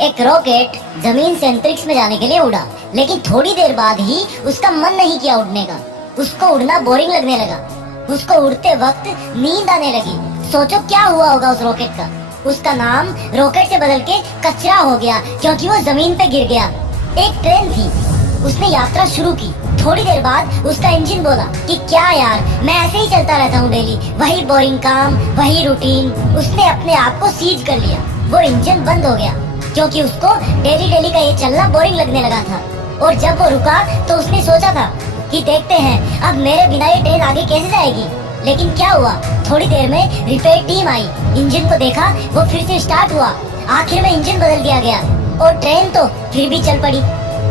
एक रॉकेट जमीन से अंतरिक्ष में जाने के लिए उड़ा, लेकिन थोड़ी देर बाद ही उसका मन नहीं किया उड़ने का। उसको उड़ना बोरिंग लगने लगा। उसको उड़ते वक्त नींद आने लगी। सोचो क्या हुआ होगा उस रॉकेट का। उसका नाम रॉकेट से बदल के कचरा हो गया, क्योंकि वो जमीन पे गिर गया। एक ट्रेन थी, उसने यात्रा शुरू की। थोड़ी देर बाद उसका इंजन बोला कि क्या यार, मैं ऐसे ही चलता रहता हूँ डेली, वही बोरिंग काम, वही रूटीन। उसने अपने आप को सीज कर लिया। वो इंजन बंद हो गया, क्योंकि उसको डेली डेली का ये चलना बोरिंग लगने लगा था। और जब वो रुका तो उसने सोचा था कि देखते हैं अब मेरे बिना ये ट्रेन आगे कैसे जाएगी। लेकिन क्या हुआ, थोड़ी देर में रिपेयर टीम आई, इंजन को देखा, वो फिर से स्टार्ट हुआ। आखिर में इंजन बदल दिया गया और ट्रेन तो फिर भी चल पड़ी।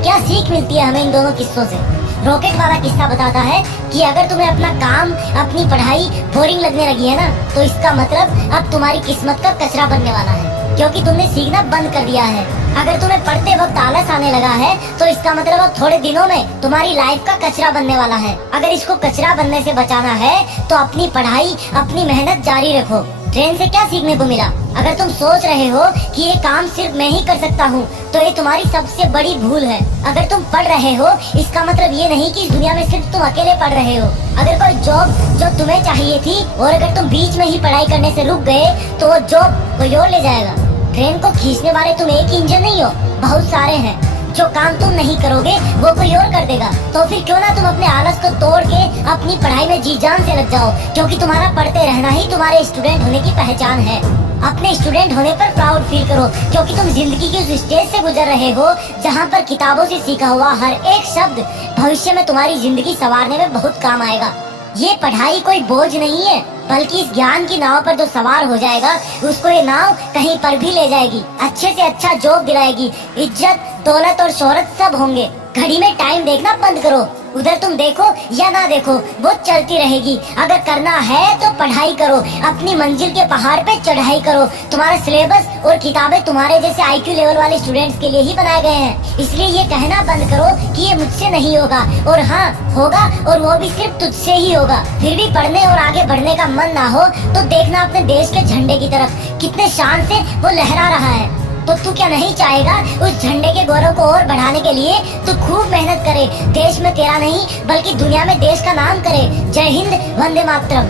क्या सीख मिलती है हमें इन दोनों किस्सों से? रॉकेट वाला किस्सा बताता है कि अगर तुम्हें अपना काम, अपनी पढ़ाई बोरिंग लगने लगी है ना, तो इसका मतलब अब तुम्हारी किस्मत का कचरा बनने वाला है, क्योंकि तुमने सीखना बंद कर दिया है। अगर तुम्हें पढ़ते वक्त आलस आने लगा है, तो इसका मतलब अब थोड़े दिनों में तुम्हारी लाइफ का कचरा बनने वाला है। अगर इसको कचरा बनने से बचाना है तो अपनी पढ़ाई, अपनी मेहनत जारी रखो। ट्रेन से क्या सीखने को मिला? अगर तुम सोच रहे हो कि ये काम सिर्फ मैं ही कर सकता हूँ, तो ये तुम्हारी सबसे बड़ी भूल है। अगर तुम पढ़ रहे हो, इसका मतलब ये नहीं कि इस दुनिया में सिर्फ तुम अकेले पढ़ रहे हो। अगर कोई जॉब जो तुम्हें चाहिए थी और अगर तुम बीच में ही पढ़ाई करने से रुक गए, तो वो जॉब कोई और ले जाएगा। ट्रेन को खींचने वाले तुम एक ही इंजन नहीं हो, बहुत सारे हैं। जो काम तुम नहीं करोगे वो कोई और कर देगा। तो फिर क्यों ना तुम अपने आलस को तोड़ के अपनी पढ़ाई में जी जान से लग जाओ, क्योंकि तुम्हारा पढ़ते रहना ही तुम्हारे स्टूडेंट होने की पहचान है। अपने स्टूडेंट होने पर प्राउड फील करो, क्योंकि तुम जिंदगी की उस स्टेज से गुजर रहे हो जहाँ पर किताबों से सीखा हुआ हर एक शब्द भविष्य में तुम्हारी जिंदगी संवारने में बहुत काम आएगा। ये पढ़ाई कोई बोझ नहीं है, बल्कि इस ज्ञान की नाव पर जो सवार हो जाएगा, उसको ये नाव कहीं पर भी ले जाएगी, अच्छे से अच्छा जॉब दिलाएगी, इज्जत, दौलत और शोहरत सब होंगे। घड़ी में टाइम देखना बंद करो। उधर तुम देखो या ना देखो, वो चलती रहेगी। अगर करना है तो पढ़ाई करो, अपनी मंजिल के पहाड़ पे चढ़ाई करो। तुम्हारा सिलेबस और किताबें तुम्हारे जैसे IQ लेवल वाले स्टूडेंट्स के लिए ही बनाए गए हैं। इसलिए ये कहना बंद करो कि ये मुझसे नहीं होगा, और हाँ होगा, और वो भी सिर्फ तुझसे ही होगा। फिर भी पढ़ने और आगे बढ़ने का मन ना हो तो देखना अपने देश के झंडे की तरफ, कितने शान से वो लहरा रहा है। तो तू क्या नहीं चाहेगा उस झंडे के गौरव को और बढ़ाने के लिए तू खूब मेहनत करे, देश में तेरा नहीं बल्कि दुनिया में देश का नाम करे। जय हिंद, वंदे मातरम।